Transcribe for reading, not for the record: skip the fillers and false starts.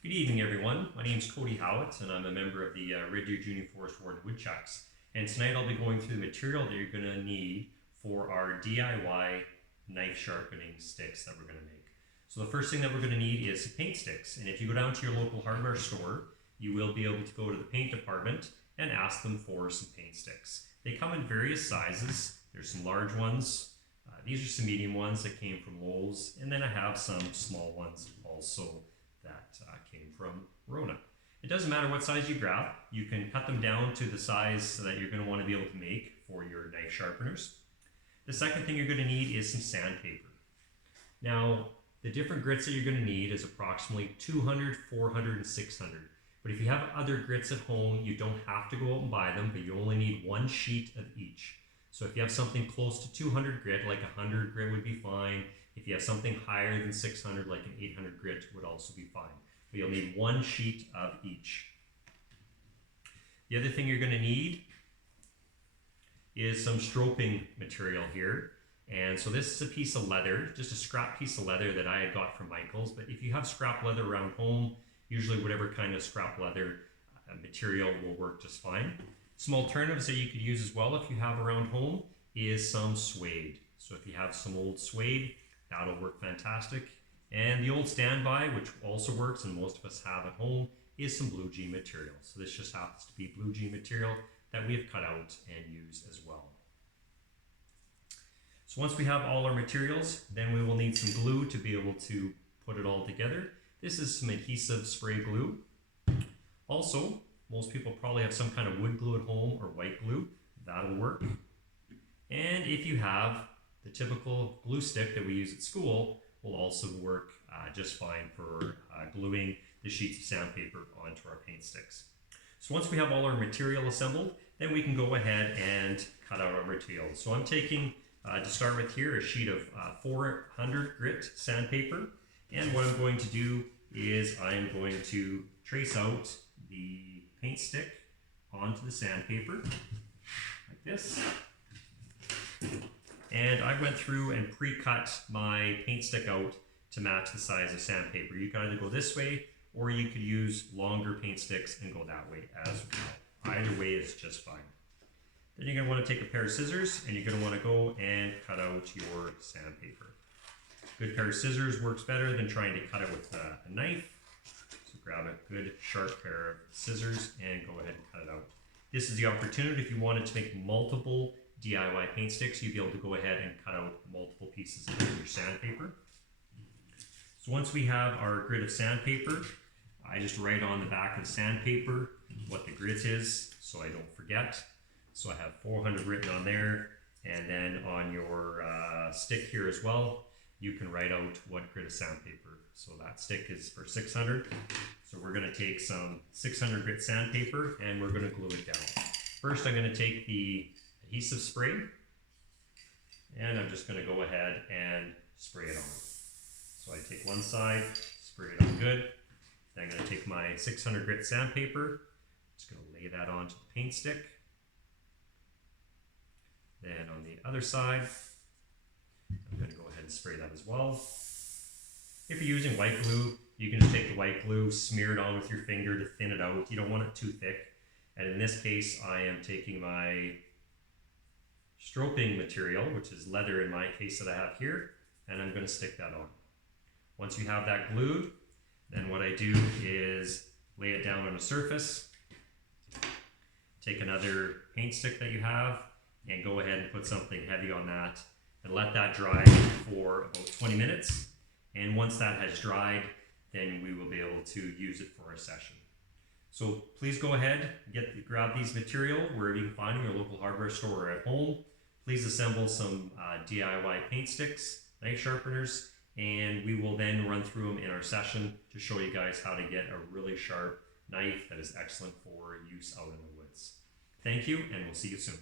Good evening, everyone. My name is Cody Howitt, and I'm a member of the Red Deer Junior Forest Ward Woodchucks. And tonight I'll be going through the material that you're going to need for our DIY knife sharpening sticks that we're going to make. So the first thing that we're going to need is paint sticks. And if you go down to your local hardware store, you will be able to go to the paint department and ask them for some paint sticks. They come in various sizes. There's some large ones. These are some medium ones that came from Lowe's, and then I have some small ones also that came from Rona. It doesn't matter what size you grab. You can cut them down to the size that you're going to want to be able to make for your knife sharpeners. The second thing you're going to need is some sandpaper. Now, the different grits that you're going to need is approximately 200, 400, and 600. But if you have other grits at home, you don't have to go out and buy them, but you only need one sheet of each. So if you have something close to 200 grit, like 100 grit would be fine. If you have something higher than 600, like an 800 grit, would also be fine. But you'll need one sheet of each. The other thing you're going to need is some stropping material here. And so this is a piece of leather, just a scrap piece of leather that I had got from Michael's. But if you have scrap leather around home, usually whatever kind of scrap leather material will work just fine. Some alternatives that you could use as well if you have around home is some suede. So if you have some old suede, that'll work fantastic. And the old standby, which also works and most of us have at home, is some blue jean material. So this just happens to be blue jean material that we have cut out and used as well. So once we have all our materials, then we will need some glue to be able to put it all together. This is some adhesive spray glue. Also, most people probably have some kind of wood glue at home or white glue. That'll work. And if you have the typical glue stick that we use at school, will also work just fine for gluing the sheets of sandpaper onto our paint sticks. So once we have all our material assembled, then we can go ahead and cut out our material. So I'm taking, to start with here, a sheet of 400 grit sandpaper. And what I'm going to do is I'm going to trace out the paint stick onto the sandpaper like this. And I went through and pre-cut my paint stick out to match the size of sandpaper. You can either go this way or you could use longer paint sticks and go that way as well. Either way is just fine. Then you're going to want to take a pair of scissors and you're going to want to go and cut out your sandpaper. A good pair of scissors works better than trying to cut it with a knife. So grab a good sharp pair of scissors and go ahead and cut it out. This is the opportunity if you wanted to make multiple DIY paint sticks, you'd be able to go ahead and cut out multiple pieces of your sandpaper. So once we have our grit of sandpaper, I just write on the back of the sandpaper what the grit is so I don't forget. So I have 400 written on there, and then on your stick here as well, you can write out what grit of sandpaper. So that stick is for 600. So we're going to take some 600 grit sandpaper and we're going to glue it down. First I'm going to take the adhesive spray and I'm just going to go ahead and spray it on. So I take one side, spray it on good. Then I'm going to take my 600 grit sandpaper, just going to lay that onto the paint stick. Then on the other side, I'm going to go ahead and spray that as well. If you're using white glue, you can just take the white glue, smear it on with your finger to thin it out. You don't want it too thick. And in this case, I am taking my stropping material, which is leather in my case that I have here, and I'm going to stick that on. Once you have that glued, then what I do is lay it down on a surface, take another paint stick that you have, and go ahead and put something heavy on that, and let that dry for about 20 minutes. And once that has dried, then we will be able to use it for our session. So please go ahead, grab these material wherever you can find them, your local hardware store or at home. Please assemble some DIY paint sticks, knife sharpeners, and we will then run through them in our session to show you guys how to get a really sharp knife that is excellent for use out in the woods. Thank you, and we'll see you soon.